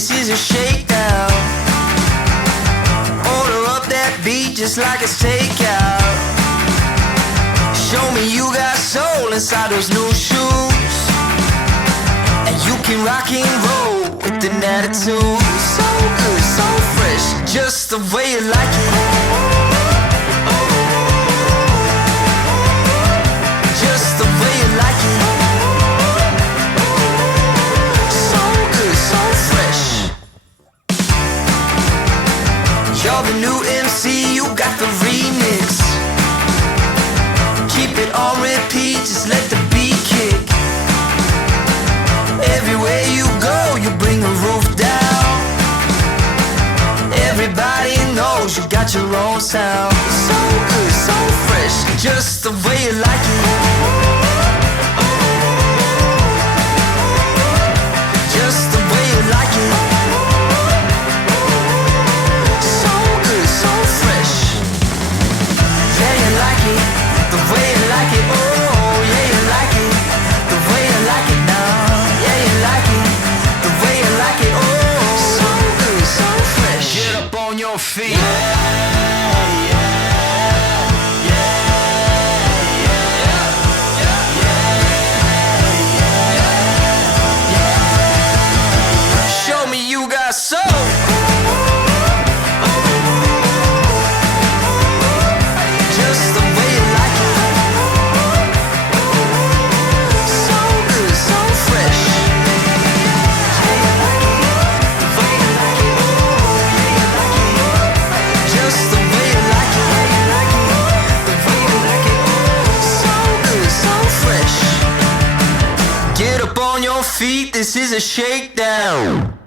this is a shakedown. Order up that beat just like it's takeout. Show me you got soul inside those new shoes, and you can rock and roll with an attitude. So good, so fresh, just the way you like it. Just the way you like it. So good, so fresh. You're the new MC, you got the remix. Keep it on repeat, just let the beat kick. Everywhere you go, you bring the roof down. Everybody knows you got your own sound. So good, so fresh, just the way you like it. Just the way you like it. So good, so fresh. Yeah, you like it, the way you like it. Oh, yeah, you like it, the way you like it now. Yeah, you like it, the way you like it. Oh, so good, so fresh. Get up on your feet. Show me you got soul. Just the way you like it. So good, so fresh. Just the way you like it. So good, so fresh. Get up on your feet, this is a shakedown.